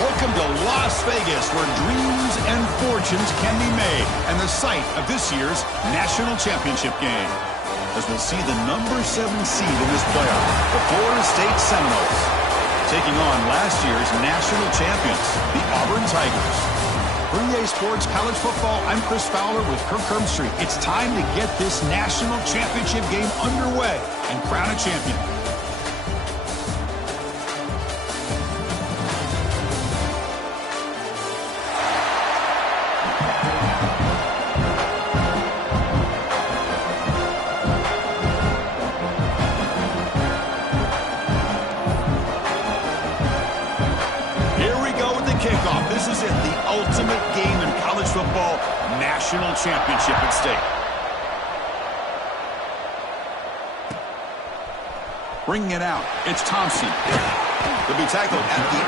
Welcome to Las Vegas, where dreams and fortunes can be made, and the site of this year's national championship game. As we'll see the number 7 seed in this playoff, the Florida State Seminoles, taking on last year's national champions, the Auburn Tigers. For EA Sports College Football, I'm Chris Fowler with Kirk Herbstreit. It's time to get this national championship game underway and crown a champion. This is it, the ultimate game in college football, national championship at stake. Bringing it out, it's Thompson. He'll be tackled at the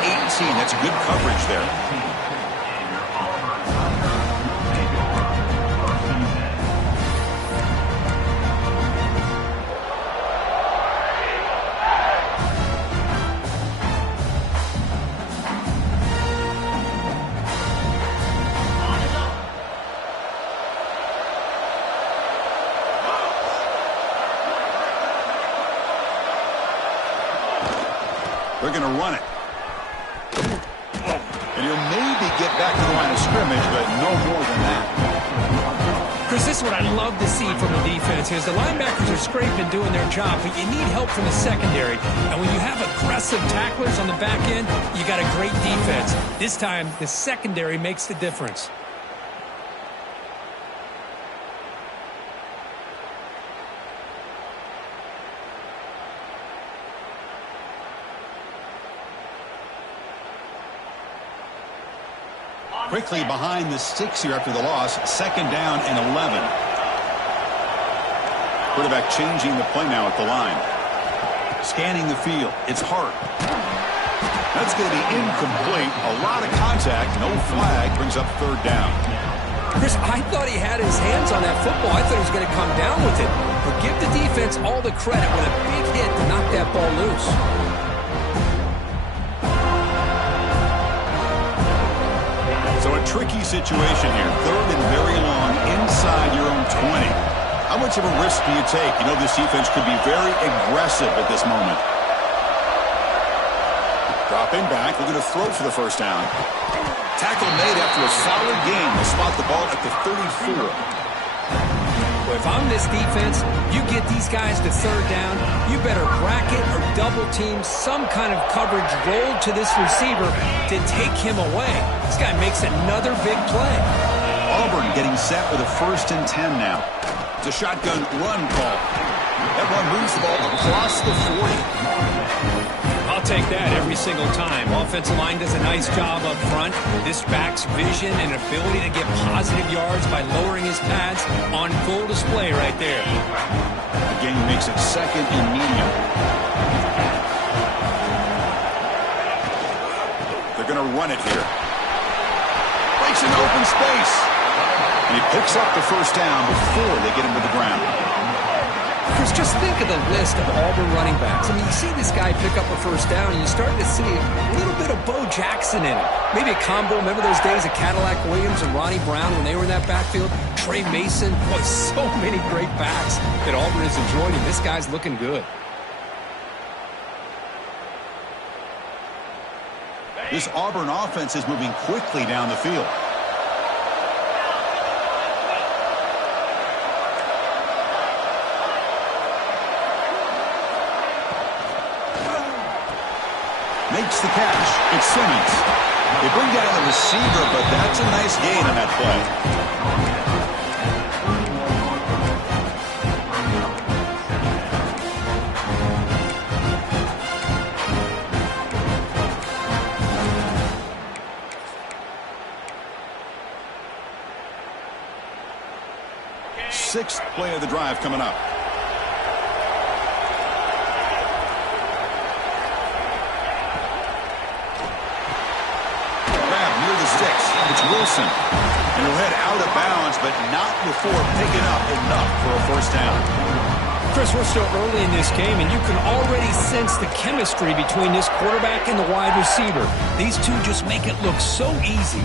18. That's good coverage there. They're going to run it. And he'll maybe get back to the line of scrimmage, but no more than that. Chris, this is what I love to see from the defense is the linebackers are scraping, doing their job, but you need help from the secondary. And when you have aggressive tacklers on the back end, you got a great defense. This time, the secondary makes the difference. Quickly behind the sticks here after the loss. 2nd down and 11. Quarterback changing the play now at the line. Scanning the field. It's Hart. That's going to be incomplete. A lot of contact. No flag. Brings up 3rd down. Chris, I thought he had his hands on that football. I thought he was going to come down with it. But give the defense all the credit with a big hit to knock that ball loose. So a tricky situation here. 3rd and very long inside your own 20. How much of a risk do you take? You know this defense could be very aggressive at this moment. Dropping back. We're going to throw for the 1st down. Tackle made after a solid gain. They'll spot the ball at the 34. Well, if I'm this defense, you get these guys to 3rd down, you better bracket or double team some kind of coverage rolled to this receiver to take him away. This guy makes another big play. Auburn getting set with a 1st and 10 now. It's a shotgun run call. That one moves the ball across the 40. I'll take that every single time. Offensive line does a nice job up front. This back's vision and ability to get positive yards by lowering his pads on full display right there. The game makes it 2nd and medium. They're going to run it here. Breaks an open space. And he picks up the 1st down before they get him to the ground. Chris, just think of the list of Auburn running backs. I mean, you see this guy pick up a 1st down, and you start to see a little bit of Bo Jackson in it. Maybe a combo. Remember those days of Cadillac Williams and Ronnie Brown when they were in that backfield? Trey Mason. Boy, so many great backs that Auburn has enjoyed, and this guy's looking good. This Auburn offense is moving quickly down the field. Makes the catch. It's Simmons. They bring down the receiver, but that's a nice gain on that play. Sixth play of the drive coming up. It's Wilson. And he'll head out of bounds, but not before picking up enough for a 1st down. Chris, we're still early in this game, and you can already sense the chemistry between this quarterback and the wide receiver. These two just make it look so easy.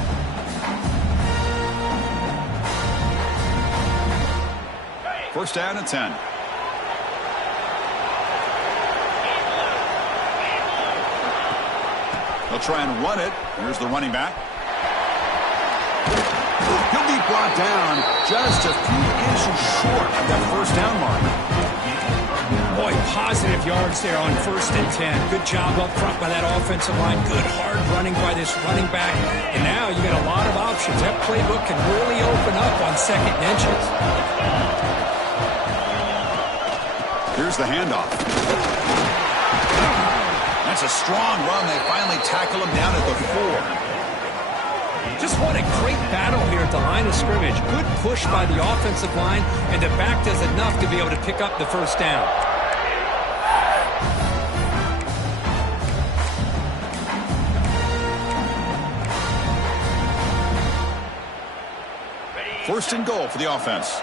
First down and 10. They'll try and run it. Here's the running back. He'll be brought down just a few inches short of that first down mark. Boy, positive yards there on 1st and 10. Good job up front by that offensive line. Good hard running by this running back. And now you got a lot of options. That playbook can really open up on 2nd and inches. Here's the handoff. That's a strong run. They finally tackle him down at the 4. Just what a great battle here at the line of scrimmage. Good push by the offensive line, and the back does enough to be able to pick up the first down. First and goal for the offense.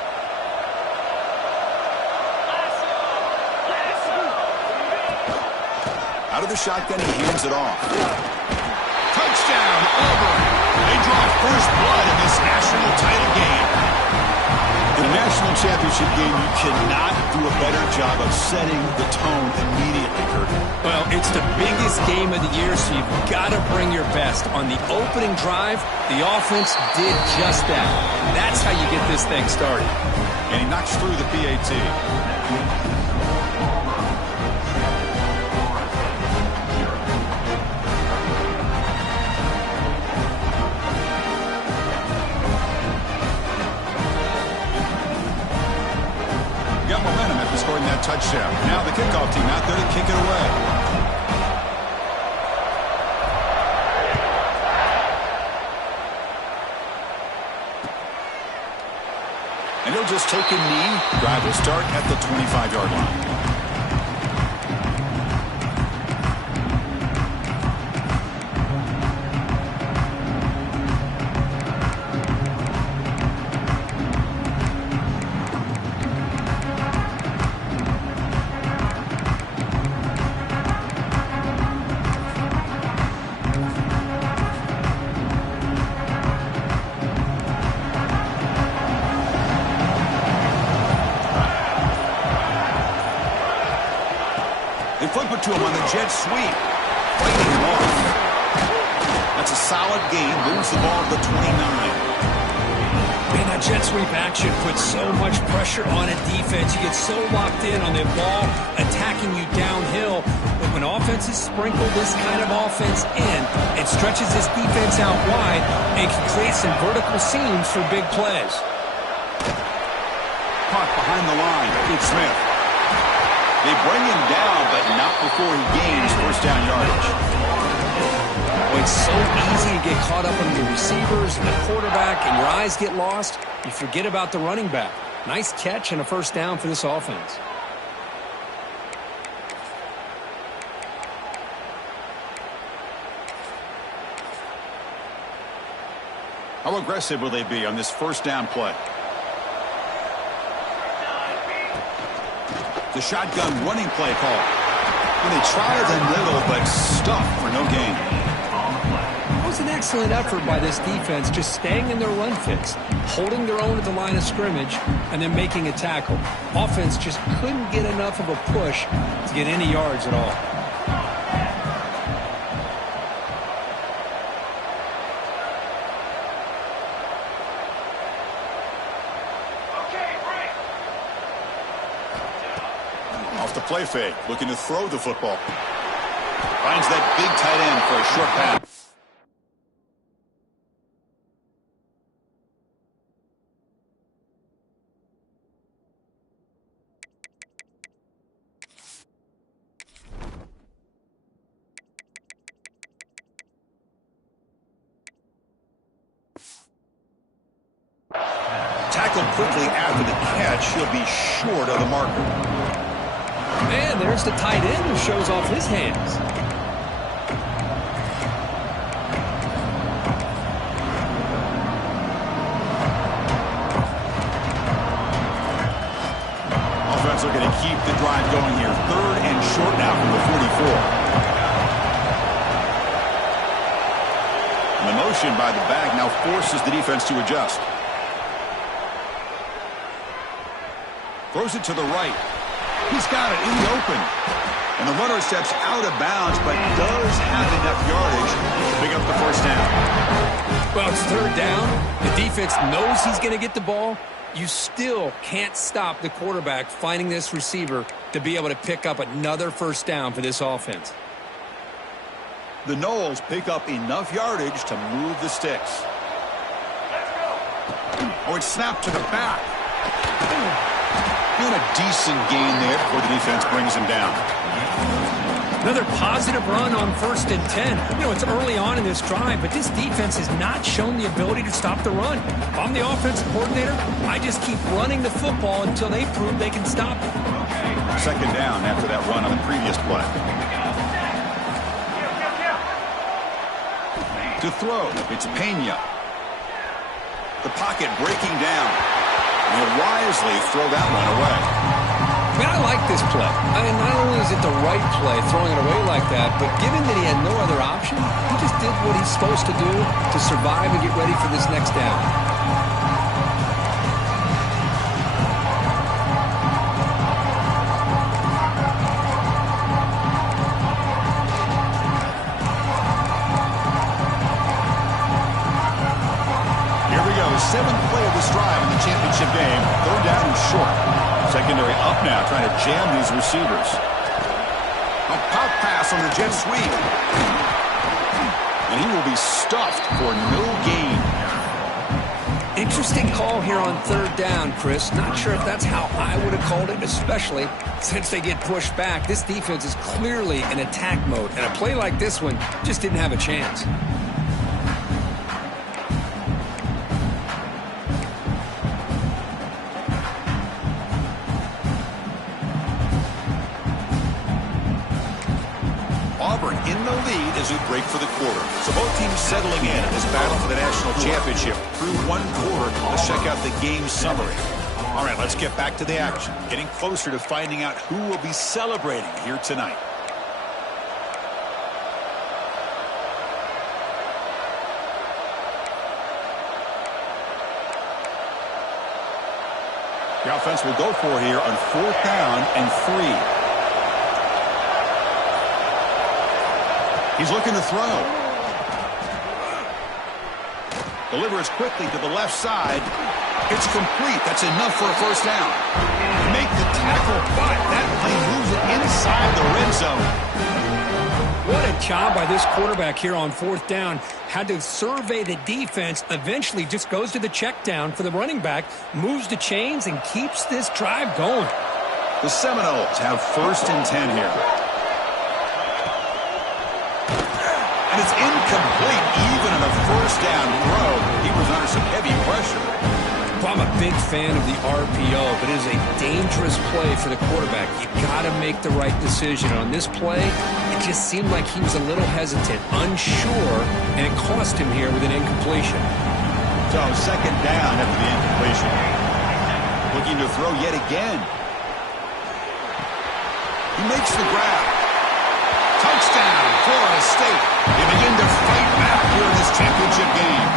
Out of the shotgun, he hands it off. Touchdown, Auburn. They draw first blood in this national title game. In a national championship game, you cannot do a better job of setting the tone immediately, Kurt. Well, it's the biggest game of the year, so you've got to bring your best. On the opening drive, the offense did just that. That's how you get this thing started. And he knocks through the PAT. Scoring that touchdown. Now the kickoff team out there to kick it away. And he'll just take a knee. Drive will start at the 25-yard line. They flip it to him on the jet sweep. Fighting him off. That's a solid gain. Moves the ball to the 29. Man, that jet sweep action puts so much pressure on a defense. You get so locked in on the ball attacking you downhill. But when offenses sprinkle this kind of offense in, it stretches this defense out wide and can create some vertical seams for big plays. Caught behind the line. Big Smith. They bring him down, but not before he gains first down yardage. Well, it's so easy to get caught up on the receivers and the quarterback, and your eyes get lost. You forget about the running back. Nice catch and a first down for this offense. How aggressive will they be on this first down play? The shotgun running play call. And they try the middle, but stuffed for no gain. It was an excellent effort by this defense, just staying in their run fits, holding their own at the line of scrimmage, and then making a tackle. Offense just couldn't get enough of a push to get any yards at all. The play fake, looking to throw the football. Finds that big tight end for a short pass. Tackled quickly after the catch, he'll be short of the marker. And there's the tight end who shows off his hands. Offense looking to keep 4. And the motion by the back now forces the defense to adjust. Throws it to the right. He's got it in the open. And the runner steps out of bounds, but does have enough yardage to pick up the first down. Well, it's third down. The defense knows he's going to get the ball. You still can't stop the quarterback finding this receiver to be able to pick up another first down for this offense. The Noles pick up enough yardage to move the sticks. Oh, it's snapped to the back. And a decent gain there before the defense brings him down. Another positive run on 1st and 10. You know, it's early on in this drive, but this defense has not shown the ability to stop the run. If I'm the offensive coordinator, I just keep running the football until they prove they can stop it. Second down after that run on the previous play. To throw, it's Pena. The pocket breaking down. And he'll wisely throw that one away. I mean, I like this play. I mean, not only is it the right play, throwing it away like that, but given that he had no other option, he just did what he's supposed to do to survive and get ready for this next down. Here we go, 7th play of this drive in the championship game. Third down and short. Secondary up now, trying to jam these receivers. A pop pass on the jet sweep. And he will be stuffed for no gain. Interesting call here on third down, Chris. Not sure if that's how I would have called it, especially since they get pushed back. This defense is clearly in attack mode, and a play like this one just didn't have a chance. Auburn in the lead as we break for the quarter. So both teams settling in this battle for the national championship through one quarter. Let's check out the game summary. All right, let's get back to the action. Getting closer to finding out who will be celebrating here tonight. The offense will go for here on 4th down and 3. He's looking to throw. Delivers quickly to the left side. It's complete. That's enough for a first down. Make the tackle, but that play moves it inside the red zone. What a job by this quarterback here on 4th down. Had to survey the defense. Eventually just goes to the check down for the running back. Moves the chains and keeps this drive going. The Seminoles have 1st and 10 here. And it's incomplete, even on a first down throw. He was under some heavy pressure. Well, I'm a big fan of the RPO, but it is a dangerous play for the quarterback. You got to make the right decision. On this play, it just seemed like he was a little hesitant, unsure, and it cost him here with an incompletion. So, second down after the incompletion. Looking to throw yet again. He makes the grab. Touchdown, Florida State. They begin to fight back here in this championship game.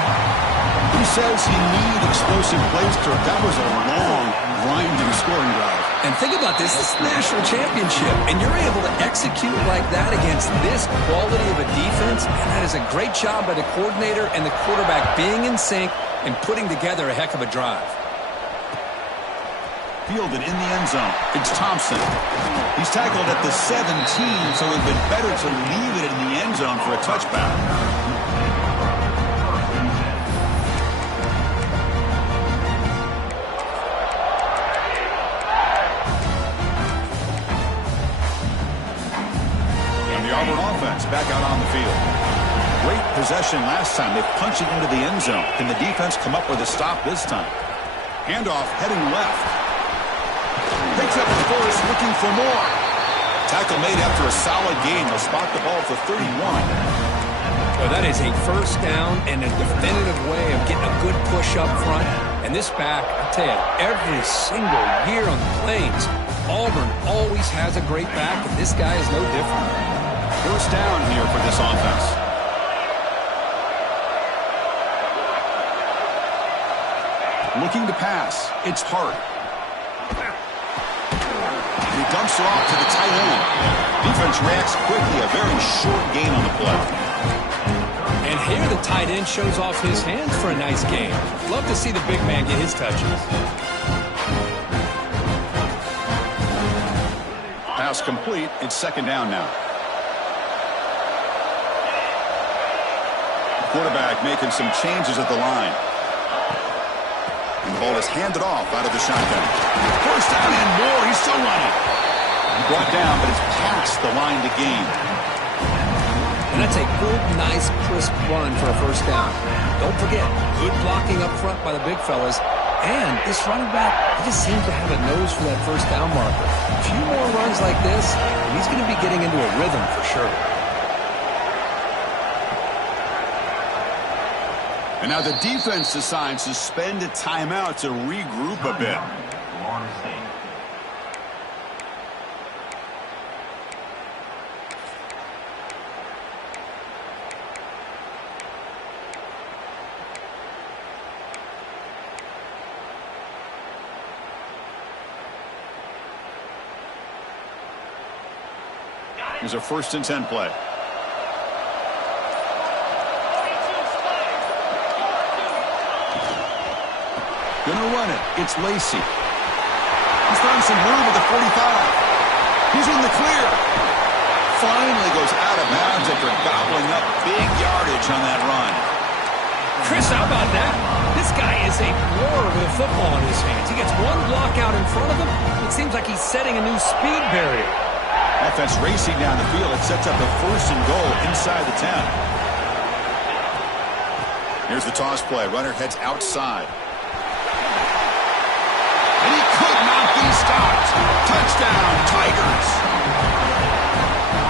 Who says you need explosive plays, Kirk? That was a long, grinding scoring drive. And think about this. This is the national championship, and you're able to execute like that against this quality of a defense, and that is a great job by the coordinator and the quarterback being in sync and putting together a heck of a drive. Fielded in the end zone. It's Thompson. He's tackled at the 17, so it would have been better to leave it in the end zone for a touchback. And the Auburn offense back out on the field. Great possession last time. They punch it into the end zone. Can the defense come up with a stop this time? Handoff heading left. Picks up the force, looking for more. Tackle made after a solid gain. They'll spot the ball for 31. Well, that is a first down and a definitive way of getting a good push up front. And this back, I tell you, every single year on the Plains, Auburn always has a great back, and this guy is no different. First down here for this offense. Looking to pass. It's Hart. He dumps it off to the tight end. Defense reacts quickly. A very short gain on the play. And here the tight end shows off his hands for a nice game. Love to see the big man get his touches. Pass complete. It's second down now. Quarterback making some changes at the line. And the ball is handed off out of the shotgun. First down and more. He's still running. Brought down, but it's past the line to gain. And that's a good, nice, crisp run for a first down. Don't forget, good blocking up front by the big fellas. And this running back, he just seems to have a nose for that first down marker. A few more runs like this, and he's going to be getting into a rhythm for sure. And now the defense decides to spend a timeout to regroup a bit. Here's a 1st and 10 play. Gonna run it. It's Lacey. He's found some room at the 45. He's in the clear. Finally goes out of bounds after gobbling up big yardage on that run. Chris, how about that? This guy is a roar with a football in his hands. He gets one block out in front of him. It seems like he's setting a new speed barrier. Offense racing down the field. It sets up a 1st and goal inside the 10. Here's the toss play. Runner heads outside. And he could not be stopped. Touchdown, Tigers.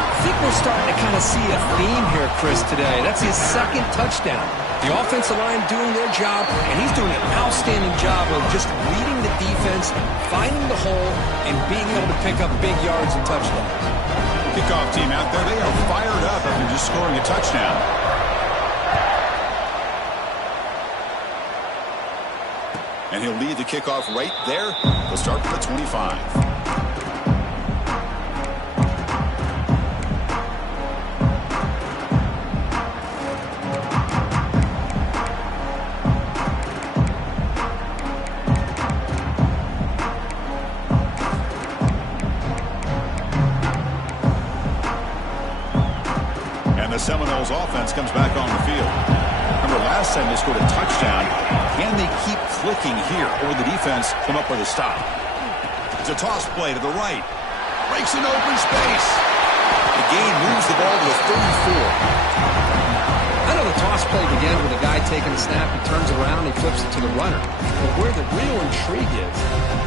I think we're starting to kind of see a theme here, Chris, today. That's his 2nd touchdown. The offensive line doing their job, and he's doing an outstanding job of just reading the defense, finding the hole, and being able to pick up big yards and touchdowns. Kickoff team out there, they are fired up after just scoring a touchdown. And he'll lead the kickoff right there. He'll start from the 25. Seminoles offense comes back on the field. Remember last time they scored a touchdown. Can they keep clicking here, or the defense come up with a stop? It's a toss play to the right. Breaks an open space. The gain moves the ball to the 34. I know the toss play began with a guy taking a snap. He turns it around, he flips it to the runner. But where the real intrigue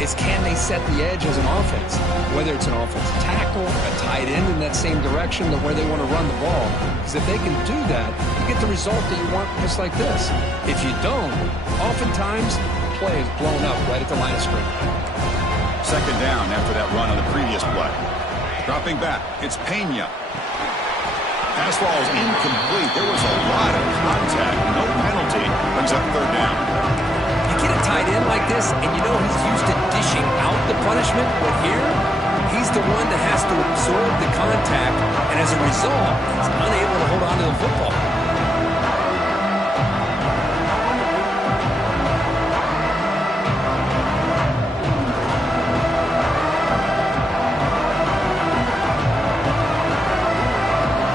is can they set the edge as an offense? Whether it's an offensive tackle, a tight end in that same direction, to where they want to run the ball. Because if they can do that, you get the result that you want just like this. If you don't, oftentimes the play is blown up right at the line of scrimmage. Second down after that run on the previous play. Dropping back, it's Pena. Pass ball is incomplete. There was a lot of contact. No penalty. Brings up 3rd down. You get a tight end like this, and you know he's used to dishing out the punishment, but here, he's the one that has to absorb the contact, and as a result, he's unable to hold on to the football.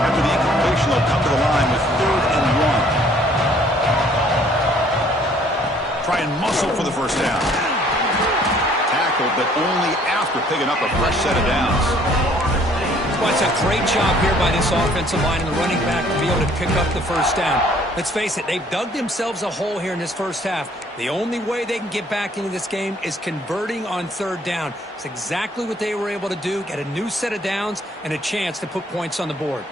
After the incompletion, they'll come to the line with 3rd and 1. Try and muscle for the first down. Tackled, but only after picking up a fresh set of downs. Well, it's a great job here by this offensive line and the running back to be able to pick up the first down. Let's face it, they've dug themselves a hole here in this first half. The only way they can get back into this game is converting on 3rd down. It's exactly what they were able to do, get a new set of downs and a chance to put points on the board.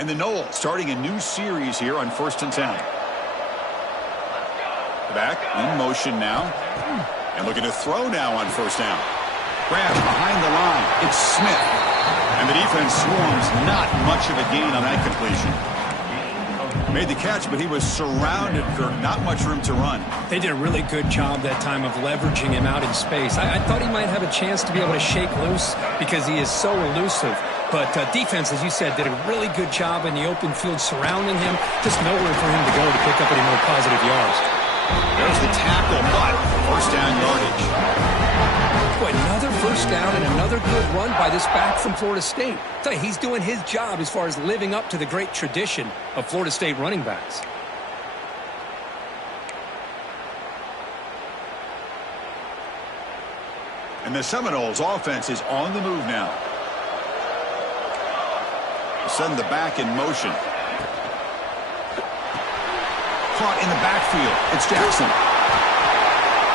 And the Noles starting a new series here on 1st and 10. Back in motion now. And looking to throw now on 1st down. Grab behind the line. It's Smith. And the defense swarms. Not much of a gain on that completion. Made the catch, but he was surrounded for not much room to run. They did a really good job that time of leveraging him out in space. I thought he might have a chance to be able to shake loose because he is so elusive. But defense, as you said, did a really good job in the open field surrounding him. Just nowhere for him to go to pick up any more positive yards. There's the tackle, but 1st down yardage. Boy, another 1st down and another good run by this back from Florida State. I tell you, he's doing his job as far as living up to the great tradition of Florida State running backs. And the Seminoles offense is on the move now. Send the back in motion. Caught in the backfield. It's Jackson.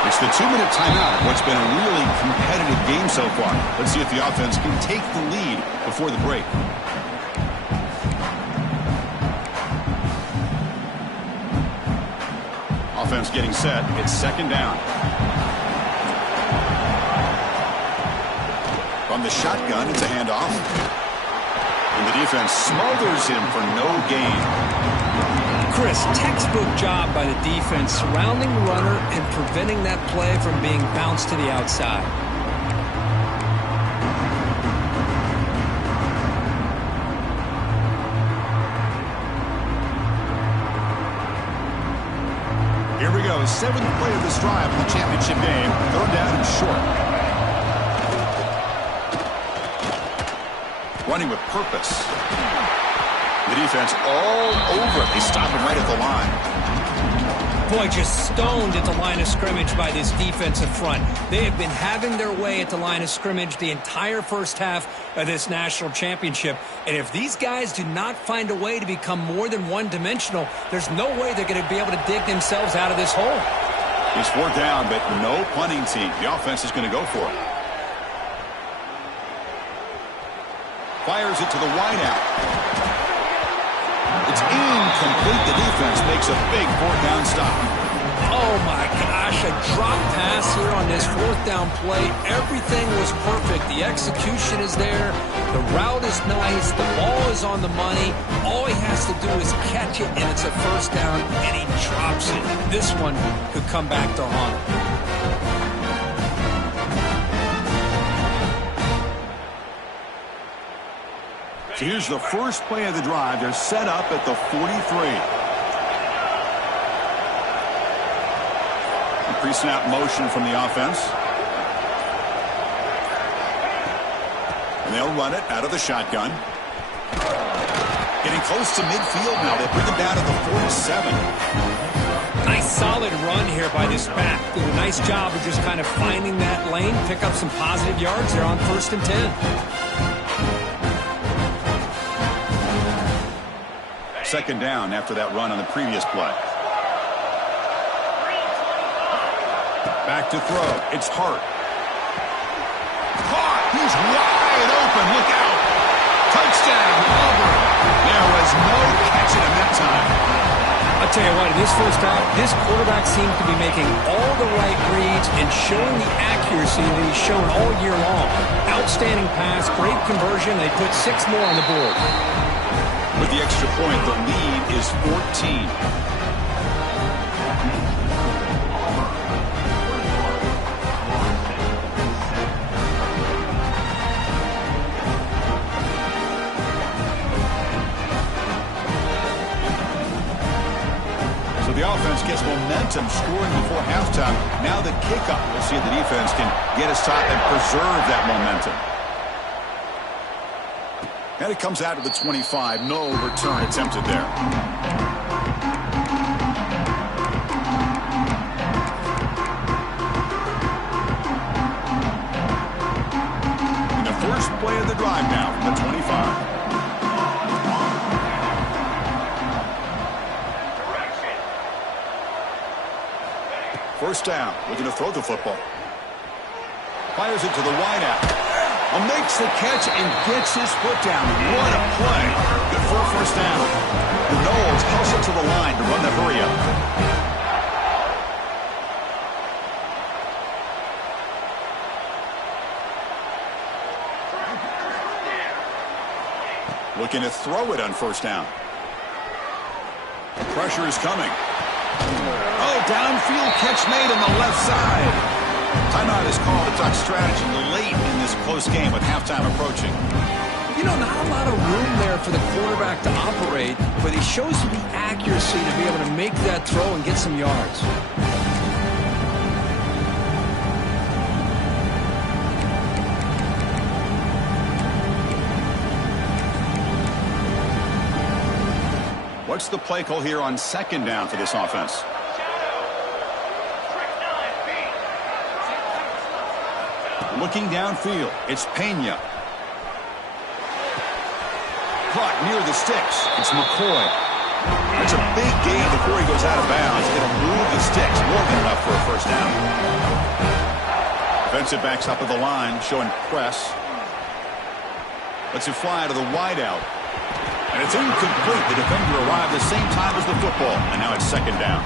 It's the 2-minute timeout of what's been a really competitive game so far. Let's see if the offense can take the lead before the break. Offense getting set. It's 2nd down. From the shotgun, it's a handoff. And the defense smothers him for no gain. Chris, textbook job by the defense surrounding the runner and preventing that play from being bounced to the outside. Here we go. 7th play of this drive in the championship game. 3rd down and short. Running with purpose. The defense all over it. They stop him right at the line. Boy, just stoned at the line of scrimmage by this defensive front. They have been having their way at the line of scrimmage the entire 1st half of this national championship. And if these guys do not find a way to become more than one-dimensional, there's no way they're going to be able to dig themselves out of this hole. It's 4th down, but no punting team. The offense is going to go for it. Fires it to the wideout. It's incomplete. The defense makes a big 4th down stop. Oh, my gosh. A drop pass here on this 4th down play. Everything was perfect. The execution is there. The route is nice. The ball is on the money. All he has to do is catch it, and it's a 1st down, and he drops it. This one could come back to haunt him. So here's the first play of the drive. They're set up at the 43. Pre-snap motion from the offense. And they'll run it out of the shotgun. Getting close to midfield now. They bring it down to the 47. Nice solid run here by this back. Did a nice job of just kind of finding that lane, pick up some positive yards there on 1st and 10. 2nd down after that run on the previous play. Back to throw. It's Hart. Caught. He's wide open. Look out. Touchdown, Auburn. There was no catching him that time. I'll tell you what, in this 1st half, this quarterback seems to be making all the right reads and showing the accuracy that he's shown all year long. Outstanding pass, great conversion. They put 6 more on the board. With the extra point, the lead is 14. So the offense gets momentum scoring before halftime. Now the kickoff. We'll see if the defense can get a stop and preserve that momentum. And it comes out of the 25. No return attempted there. And the first play of the drive now from the 25. First down. Looking to throw the football. Fires it to the wideout. Makes the catch and gets his foot down. What a play. Good for a first down. The Noles hustle to the line to run the hurry up. Looking to throw it on first down. Pressure is coming. Oh, downfield catch made on the left side. Timeout is called to talk strategy late in this close game with halftime approaching. You know, not a lot of room there for the quarterback to operate, but he shows the accuracy to be able to make that throw and get some yards. What's the play call here on second down for this offense? Looking downfield, it's Pena. Caught near the sticks. It's McCoy. That's a big gain before he goes out of bounds. It'll move the sticks, more than enough for a first down. Defensive backs up at the line, showing press. Lets it fly to the wideout. And it's incomplete. The defender arrived the same time as the football, and now it's second down.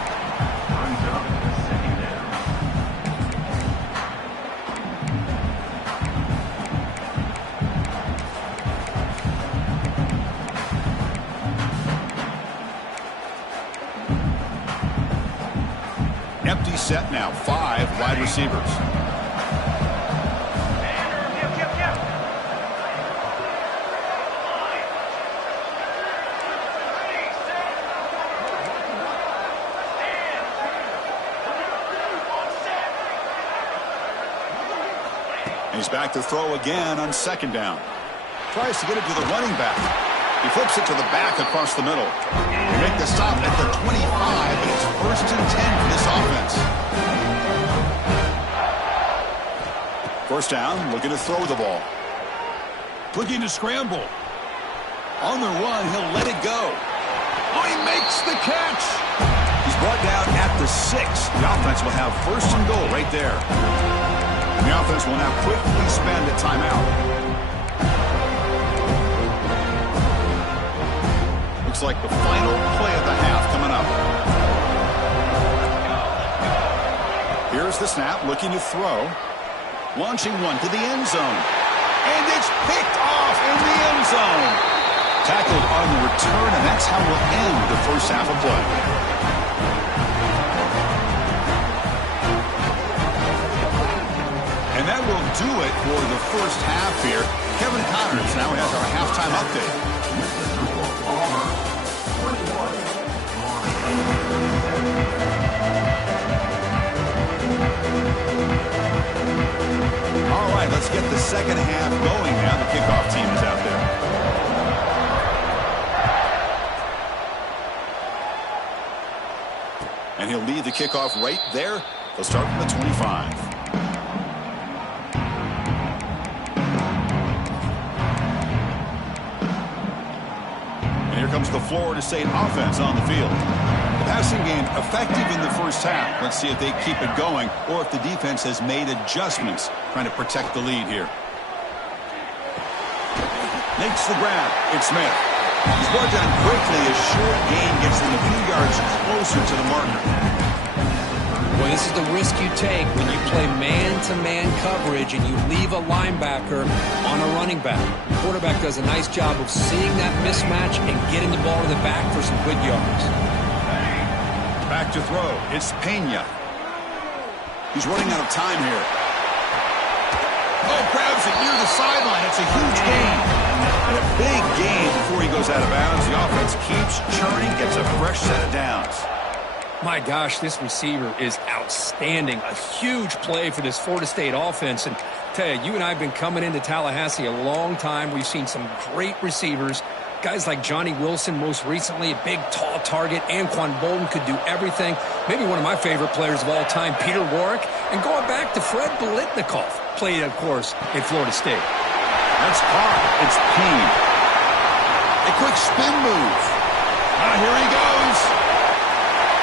Empty set now, 5 wide receivers. He's back to throw again on second down. Tries to get it to the running back. He flips it to the back across the middle. They make the stop at the 25, and it's 1st and 10 for this offense. First down, looking to throw the ball. Looking to scramble. On the run, he'll let it go. Oh, he makes the catch. He's brought down at the 6. The offense will have 1st and goal right there. The offense will now quickly spend a timeout. Looks like the final play of the half coming up. Here's the snap, looking to throw. Launching one to the end zone. And it's picked off in the end zone. Tackled on the return, and that's how we'll end the first half of play. And that will do it for the first half here. Kevin Connors now has our halftime update. All right, let's get the second half going now. The kickoff team is out there. And he'll lead the kickoff right there. They'll start from the 25. Here comes the Florida State offense on the field. The passing game effective in the first half. Let's see if they keep it going or if the defense has made adjustments trying to protect the lead here. Makes the grab. It's Smith. He's brought down quickly. A short gain gets them a few yards closer to the marker. Well, this is the risk you take when you play man-to-man coverage and you leave a linebacker on a running back. The quarterback does a nice job of seeing that mismatch and getting the ball to the back for some good yards. Back to throw. It's Pena. He's running out of time here. Oh, grabs it near the sideline. It's a huge gain. And a big gain before he goes out of bounds. The offense keeps churning, gets a fresh set of downs. My gosh, this receiver is outstanding. A huge play for this Florida State offense. And tell you and I have been coming into Tallahassee a long time. We've seen some great receivers. Guys like Johnny Wilson, most recently, a big, tall target. Anquan Bolden could do everything. Maybe one of my favorite players of all time, Peter Warrick. And going back to Fred Biletnikoff, played, of course, in Florida State. That's caught. It's Payne. A quick spin move. Here he goes.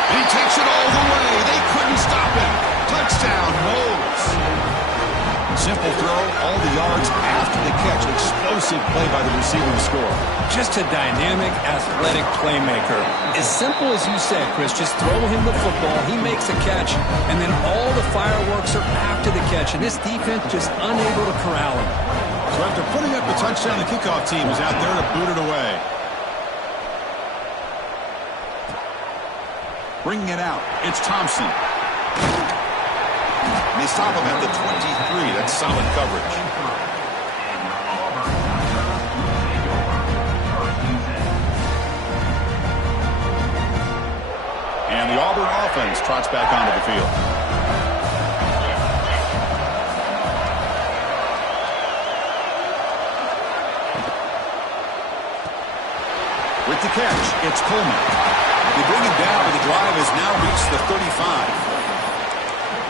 And he takes it all the way. They couldn't stop him. Touchdown, Noles. Simple throw, all the yards after impressive play by the receiving score. Just a dynamic, athletic playmaker. As simple as you said, Chris, just throw him the football, he makes a catch, and then all the fireworks are after the catch, and this defense just unable to corral him. So after putting up the touchdown, the kickoff team is out there to boot it away. Bringing it out, it's Thompson. And they stop him at the 23. That's solid coverage. And the Auburn offense trots back onto the field. With the catch, it's Coleman. They bring him down, but the drive has now reached the 35.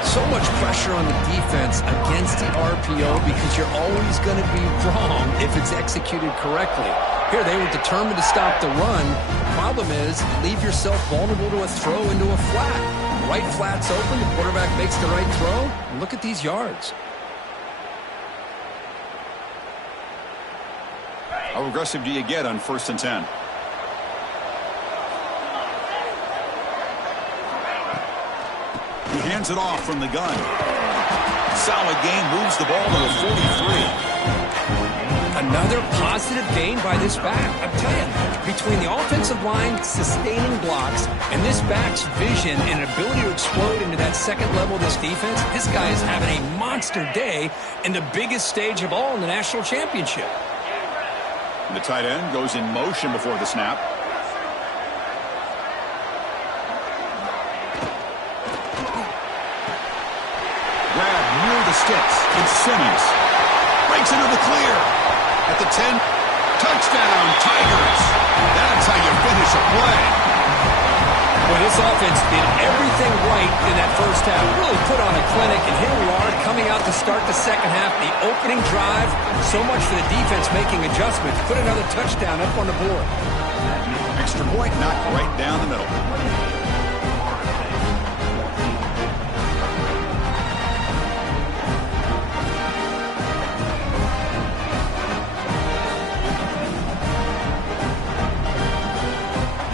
So much pressure on the defense against the RPO because you're always going to be wrong if it's executed correctly. Here, they were determined to stop the run. The problem is you leave yourself vulnerable to a throw into a flat. The right flat's open, the quarterback makes the right throw, and look at these yards. How aggressive do you get on 1st and 10? He hands it off from the gun. Solid gain, moves the ball to the 43. Another positive gain by this back. I'm telling you, between the offensive line sustaining blocks and this back's vision and ability to explode into that second level of this defense, this guy is having a monster day in the biggest stage of all in the national championship. The tight end goes in motion before the snap. Grab near the sticks. It's Simmons. Breaks into the clear. At the 10. Touchdown, Tigers. That's how you finish a play. Well, this offense did everything right in that first half. Really put on a clinic, and here we are coming out to start the second half. The opening drive, so much for the defense making adjustments. Put another touchdown up on the board. Extra point knocked right down the middle.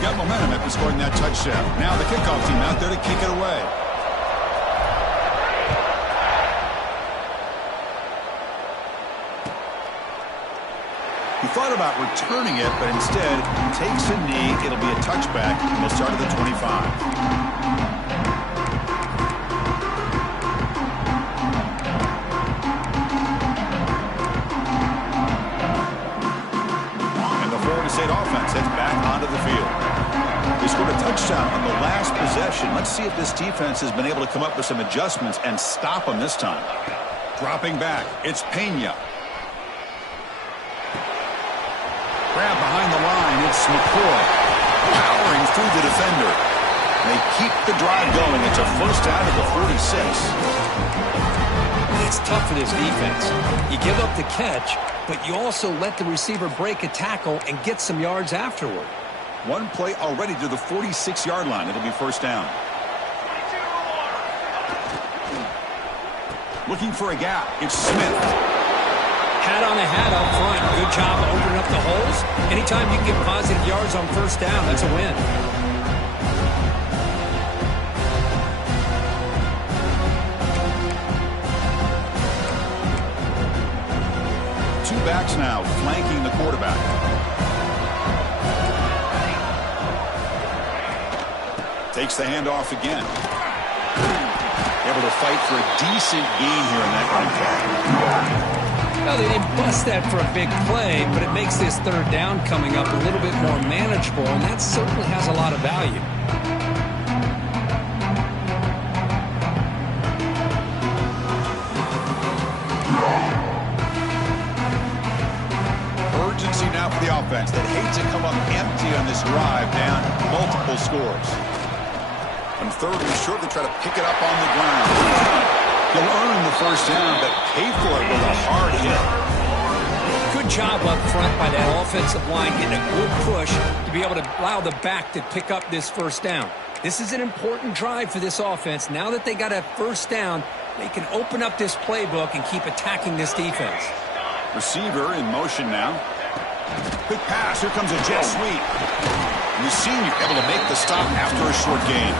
Got momentum after scoring that touchdown. Now the kickoff team out there to kick it away. He thought about returning it, but instead takes a knee. It'll be a touchback, and they'll start at the 25. State offense heads back onto the field. They scored a touchdown on the last possession. Let's see if this defense has been able to come up with some adjustments and stop them this time. Dropping back, it's Pena. Grab behind the line, it's McCoy. Powering through the defender. They keep the drive going. It's a first down at the 46. It's tough for this defense. You give up the catch, but you also let the receiver break a tackle and get some yards afterward. One play already to the 46-yard line. It'll be first down. Looking for a gap. It's Smith. Hat on a hat up front. Good job of opening up the holes. Anytime you can get positive yards on first down, that's a win. Two backs now flanking the quarterback. Takes the handoff again. Able to fight for a decent gain here in that run play. Well, they didn't bust that for a big play, but it makes this third down coming up a little bit more manageable, and that certainly has a lot of value. Urgency now for the offense that hates to come up empty on this drive down multiple scores. On third and short, they try to pick it up on the ground. You'll earn the first down, but pay for it with a hard hit. Good job up front by that offensive line, getting a good push to be able to allow the back to pick up this first down. This is an important drive for this offense. Now that they got a first down, they can open up this playbook and keep attacking this defense. Receiver in motion now. Quick pass. Here comes a jet sweep. And the senior able to make the stop after a short gain.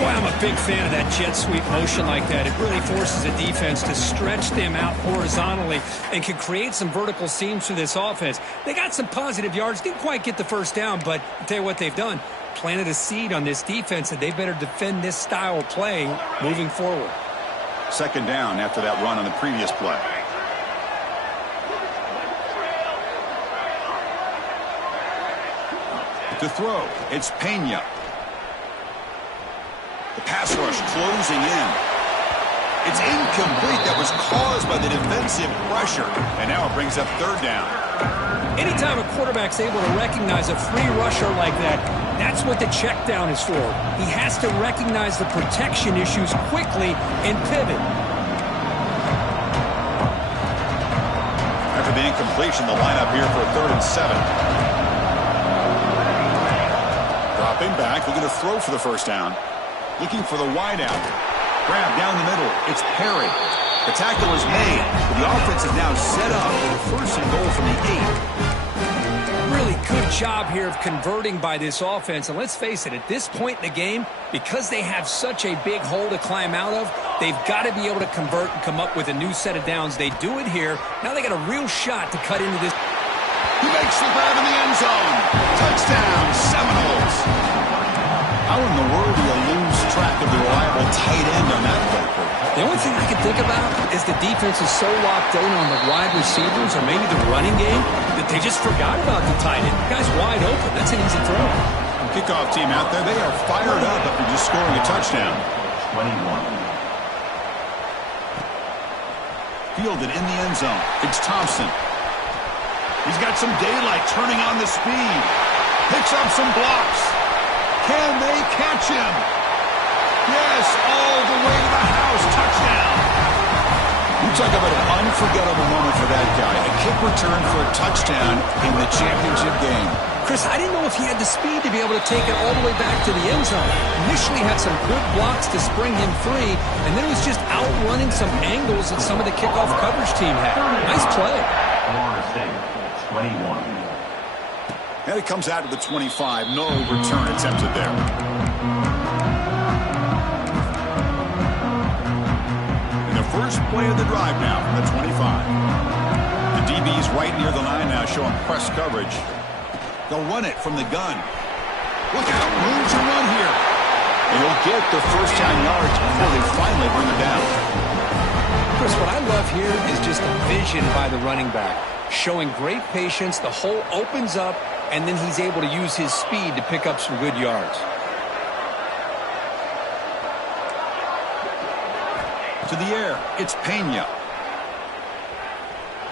Boy, I'm a big fan of that jet sweep motion like that. It really forces the defense to stretch them out horizontally and can create some vertical seams for this offense. They got some positive yards. Didn't quite get the first down, but I'll tell you what they've done. Planted a seed on this defense that they better defend this style of play moving forward. Second down after that run on the previous play. To throw, it's Pena. The pass rush closing in. It's incomplete. That was caused by the defensive pressure. And now it brings up third down. Anytime a quarterback's able to recognize a free rusher like that, that's what the check down is for. He has to recognize the protection issues quickly and pivot. After the incompletion, the lineup here for a 3rd and 7. Dropping back, looking to throw for the first down. Looking for the wideout. Grab down the middle. It's Perry. The tackle is made. But the offense is now set up for 1st and goal from the 8. Really good job here of converting by this offense. And let's face it, at this point in the game, because they have such a big hole to climb out of, they've got to be able to convert and come up with a new set of downs. They do it here. Now they got a real shot to cut into this. He makes the grab in the end zone. Touchdown, Seminoles. How in the world do you lose track of the reliable tight end on that play? The only thing I can think about is the defense is so locked in on the wide receivers or maybe the running game that they just forgot about the tight end. The guy's wide open. That's an easy throw. Kickoff team out there. They are fired up after just scoring a touchdown. 21. Fielded in the end zone. It's Thompson. He's got some daylight turning on the speed. Picks up some blocks. Can they catch him? Yes, all the way to the house. Touchdown. You talk about an unforgettable moment for that guy. A kick return for a touchdown in the championship game. Chris, I didn't know if he had the speed to be able to take it all the way back to the end zone. Initially had some good blocks to spring him free, and then it was just outrunning some angles that some of the kickoff coverage team had. Nice play. Florida State, 21. And it comes out to the 25. No return attempted there. And the first play of the drive now from the 25. The DB's right near the line now showing press coverage. They'll run it from the gun. Look out, room to run here. And he'll get the first 10 yards before they finally bring him down. Chris, what I love here is just the vision by the running back. Showing great patience, the hole opens up, and then he's able to use his speed to pick up some good yards. To the air, it's Pena.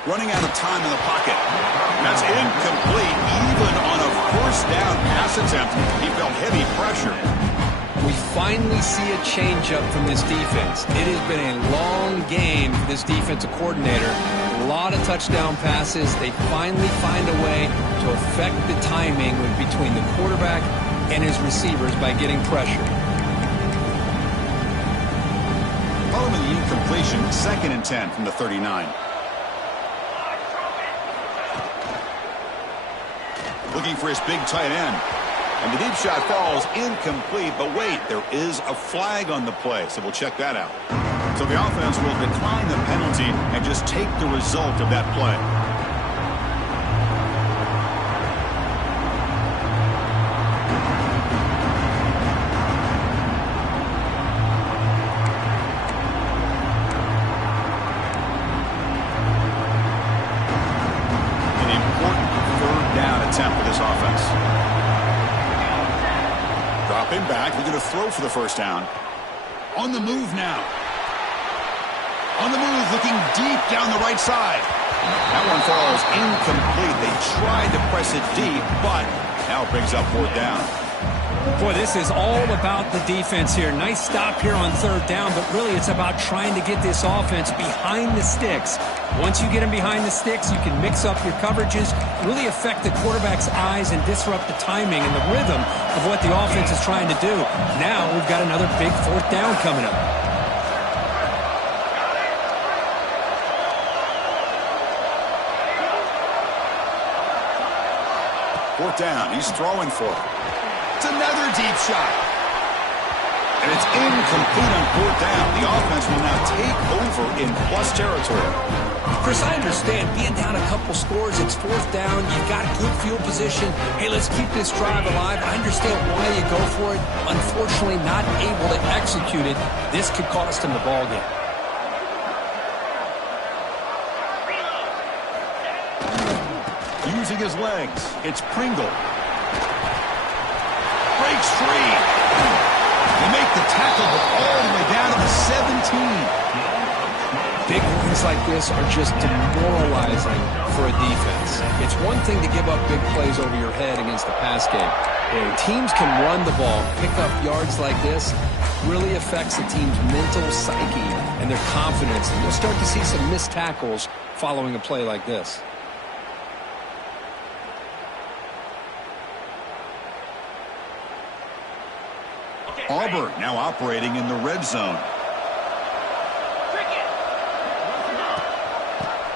Running out of time in the pocket. That's incomplete, even on a 1st down pass attempt. He felt heavy pressure. We finally see a change-up from this defense. It has been a long game for this defensive coordinator. A lot of touchdown passes. They finally find a way to affect the timing between the quarterback and his receivers by getting pressure. Following the incompletion, 2nd and 10 from the 39. Looking for his big tight end. And the deep shot falls incomplete, but wait, there is a flag on the play, so we'll check that out. So the offense will decline the penalty and just take the result of that play. An important 3rd down attempt for this offense. Dropping back, looking to throw for the first down. On the move now. On the move, looking deep down the right side. That one falls incomplete. They tried to press it deep, but now it brings up 4th down. Boy, this is all about the defense here. Nice stop here on 3rd down, but really it's about trying to get this offense behind the sticks. Once you get them behind the sticks, you can mix up your coverages, really affect the quarterback's eyes and disrupt the timing and the rhythm of what the offense is trying to do. Now we've got another big 4th down coming up. Fourth down. He's throwing for it. It's another deep shot. And it's incomplete on fourth down. The offense will now take over in plus territory. Chris, I understand being down a couple scores, it's fourth down, you've got good field position. Hey, let's keep this drive alive. I understand why you go for it. Unfortunately, not able to execute it. This could cost him the ball game. Using his legs, it's Pringle. Breaks free. They make the tackle, but all the way down to the 17. Big runs like this are just demoralizing for a defense. It's one thing to give up big plays over your head against the pass game. When teams can run the ball, pick up yards like this, really affects the team's mental psyche and their confidence. And you'll start to see some missed tackles following a play like this. Auburn now operating in the red zone.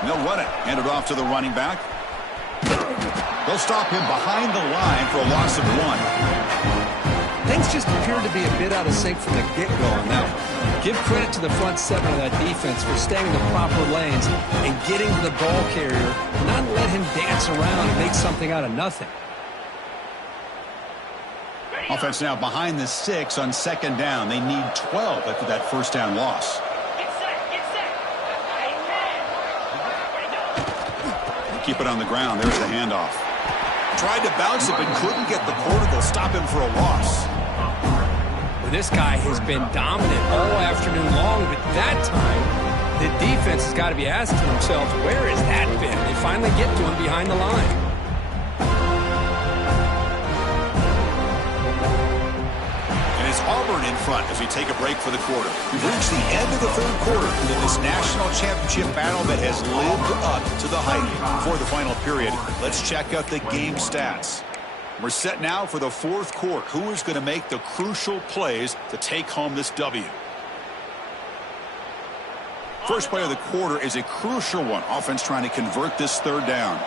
They'll run it. Hand it off to the running back. They'll stop him behind the line for a loss of 1. Things just appeared to be a bit out of sync from the get-go on that one. Give credit to the front seven of that defense for staying in the proper lanes and getting to the ball carrier, not let him dance around and make something out of nothing. Offense now behind the 6 on second down. They need 12 after that first down loss. Keep it on the ground. There's the handoff. Tried to bounce it, but couldn't get the quarter. They'll stop him for a loss. Well, this guy has been dominant all afternoon long, but that time, the defense has got to be asking themselves, where has that been? They finally get to him behind the line. Auburn in front as we take a break for the quarter. We've reached the end of the third quarter into this national championship battle that has lived up to the hype. For the final period, let's check out the game stats. We're set now for the fourth quarter. Who is going to make the crucial plays to take home this W? First play of the quarter is a crucial one. Offense trying to convert this third down.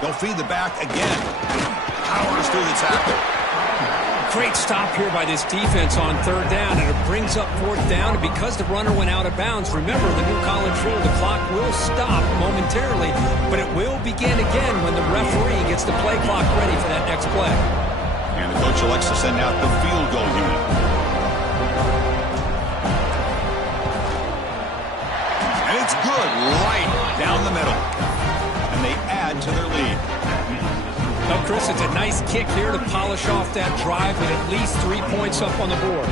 They'll feed the back again. Powers through the tackle. Great stop here by this defense on third down, and it brings up fourth down. And because the runner went out of bounds, remember the new college rule, the clock will stop momentarily, but it will begin again when the referee gets the play clock ready for that next play. And the coach elects to send out the field goal unit. And it's good right down the middle. And they add to their lead. Well, Chris, it's a nice kick here to polish off that drive with at least 3 points up on the board.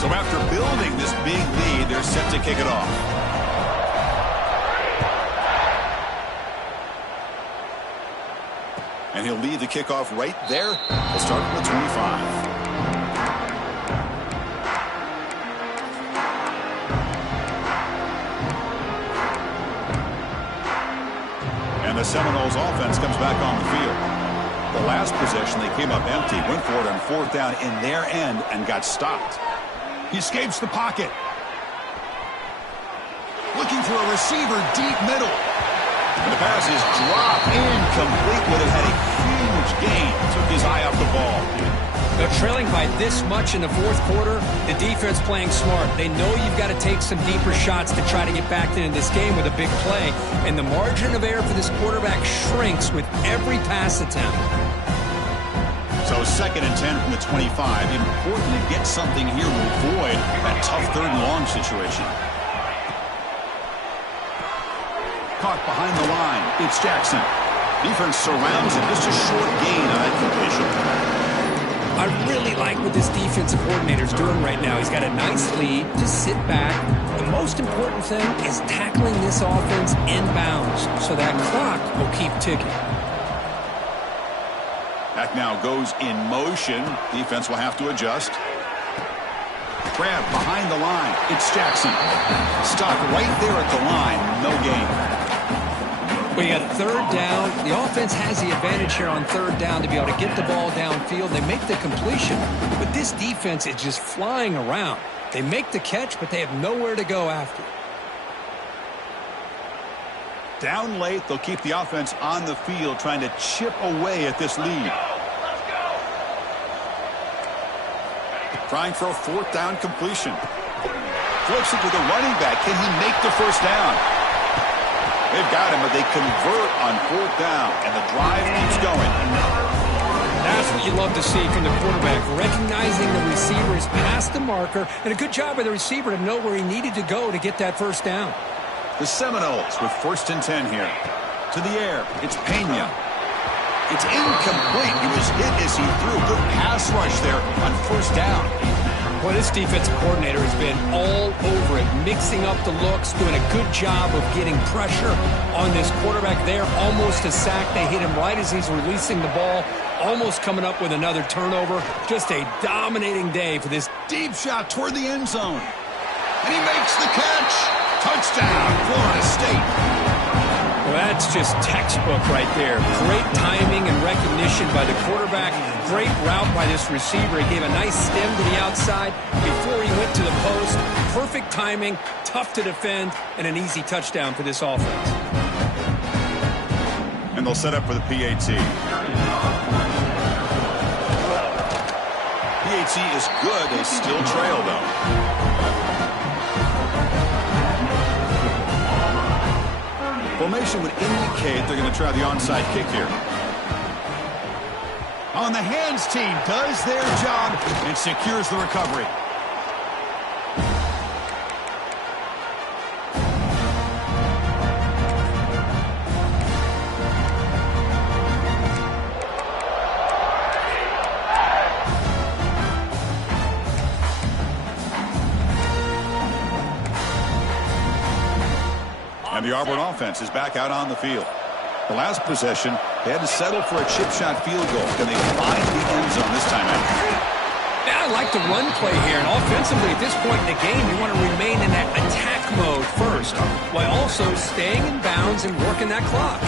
So after building this big lead, they're set to kick it off. And he'll lead the kickoff right there. We'll start from the 25. And the Seminoles offense comes back on the field. The last possession, they came up empty, went for it on fourth down in their end and got stopped. He escapes the pocket. Looking for a receiver deep middle. And the pass is dropped incomplete. Would have had a huge gain. Took his eye off the ball. They're trailing by this much in the fourth quarter. The defense playing smart. They know you've got to take some deeper shots to try to get back into this game with a big play. And the margin of error for this quarterback shrinks with every pass attempt. So 2nd and 10 from the 25. Important to get something here to avoid that tough third and long situation. Caught behind the line. It's Jackson. Defense surrounds him. Just a short gain on that completion. I really like what this defensive coordinator's doing right now. He's got a nice lead. Just sit back. The most important thing is tackling this offense inbounds so that clock will keep ticking. Back now goes in motion. Defense will have to adjust. Grab behind the line. It's Jackson. Stuck right there at the line. No gain. Well, you got third down. The offense has the advantage here on third down to be able to get the ball downfield. They make the completion, but this defense is just flying around. They make the catch, but they have nowhere to go after. Down late, they'll keep the offense on the field trying to chip away at this lead. Trying for a fourth down completion. Flips it to the running back. Can he make the first down? They've got him, but they convert on fourth down, and the drive keeps going. That's what you love to see from the quarterback, recognizing the receiver is past the marker, and a good job by the receiver to know where he needed to go to get that first down. The Seminoles with 1st and 10 here. To the air, it's Pena. It's incomplete. He was hit as he threw. Good pass rush there on first down. Well, this defensive coordinator has been all over it, mixing up the looks, doing a good job of getting pressure on this quarterback there. Almost a sack. They hit him right as he's releasing the ball, almost coming up with another turnover. Just a dominating day for this. Deep shot toward the end zone. And he makes the catch. Touchdown, Florida State. Well, that's just textbook right there. Great timing and recognition by the quarterback. Great route by this receiver. He gave a nice stem to the outside before he went to the post. Perfect timing, tough to defend, and an easy touchdown for this offense. And they'll set up for the PAT. PAT is good. They still trail, though. Formation would indicate they're going to try the onside kick here. On the hands team does their job and secures the recovery. And the Auburn offense is back out on the field. The last possession, they had to settle for a chip shot field goal. Can they find the end zone this time out? Yeah, I like the run play here. And offensively, at this point in the game, you want to remain in that attack mode first, while also staying in bounds and working that clock.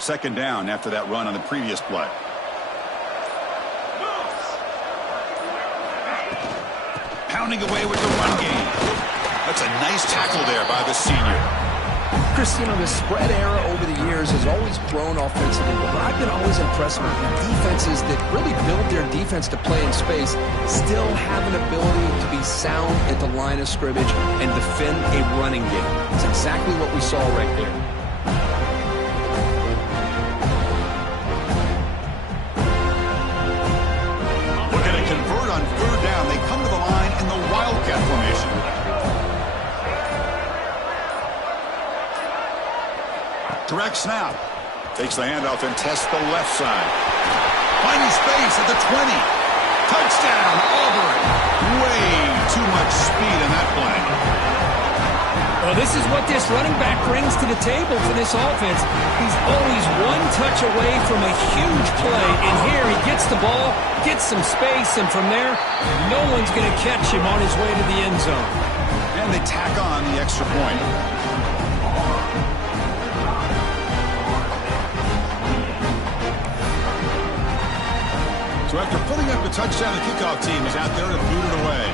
Second down after that run on the previous play. Pounding away with the run game. That's a nice tackle there by the senior. Chris, you know, the spread era over the years has always grown offensively, but what I've been always impressed with defenses that really build their defense to play in space still have an ability to be sound at the line of scrimmage and defend a running game. It's exactly what we saw right there. Convert on third down. They come to the line in the Wildcat formation. Direct snap. Takes the handoff and tests the left side. Finding space at the 20. Touchdown, Auburn. Way too much speed in that play. Well, this is what this running back brings to the table for this offense. He's always one touch away from a huge play, and here he gets the ball, gets some space, and from there, no one's going to catch him on his way to the end zone. And they tack on the extra point. So after pulling up the touchdown, the kickoff team is out there to boot it away.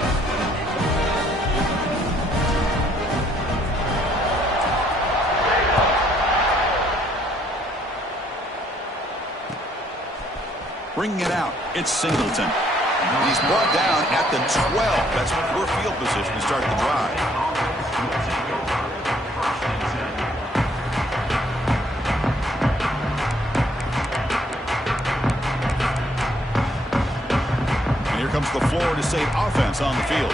Bringing it out, it's Singleton. He's brought down at the 12. That's poor field position to start the drive. And here comes the Florida State offense on the field.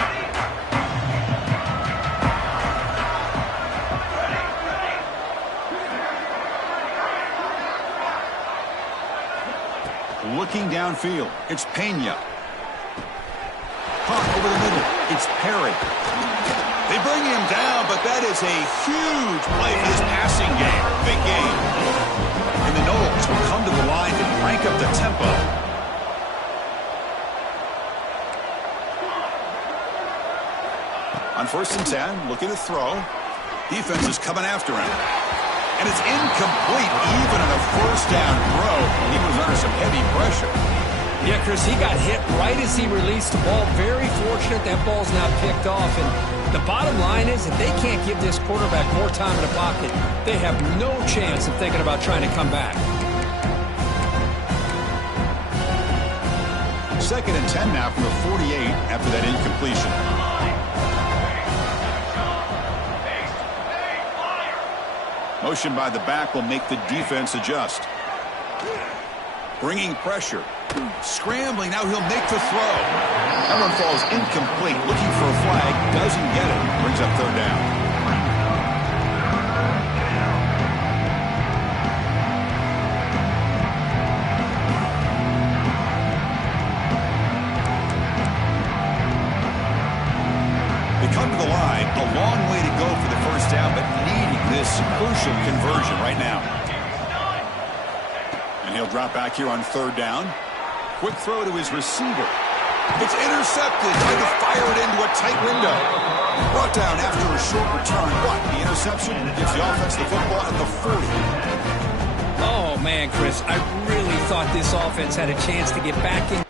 Looking downfield, it's Pena. Caught over the middle. It's Perry. They bring him down, but that is a huge play for this passing game. Big game. And the Noles will come to the line and crank up the tempo. On 1st and 10, looking to throw. Defense is coming after him. And it's incomplete even on a 1st down throw. He was under some heavy pressure. Yeah, Chris, he got hit right as he released the ball. Very fortunate that ball's not picked off. And the bottom line is that they can't give this quarterback more time in the pocket. They have no chance of thinking about trying to come back. 2nd and 10 now from the 48 after that incompletion. Motion by the back will make the defense adjust. Bringing pressure. Scrambling. Now he'll make the throw. That one falls incomplete. Looking for a flag. Doesn't get it. Brings up 3rd down. They come to the line. A long way to go for the 1st down, but needing this crucial conversion right now. And he'll drop back here on 3rd down. Quick throw to his receiver. It's intercepted. Trying to fire it into a tight window. Brought down after a short return. What? The interception gives the offense the football at the 40. Oh, man, Chris, I really thought this offense had a chance to get back in.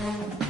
Thank you.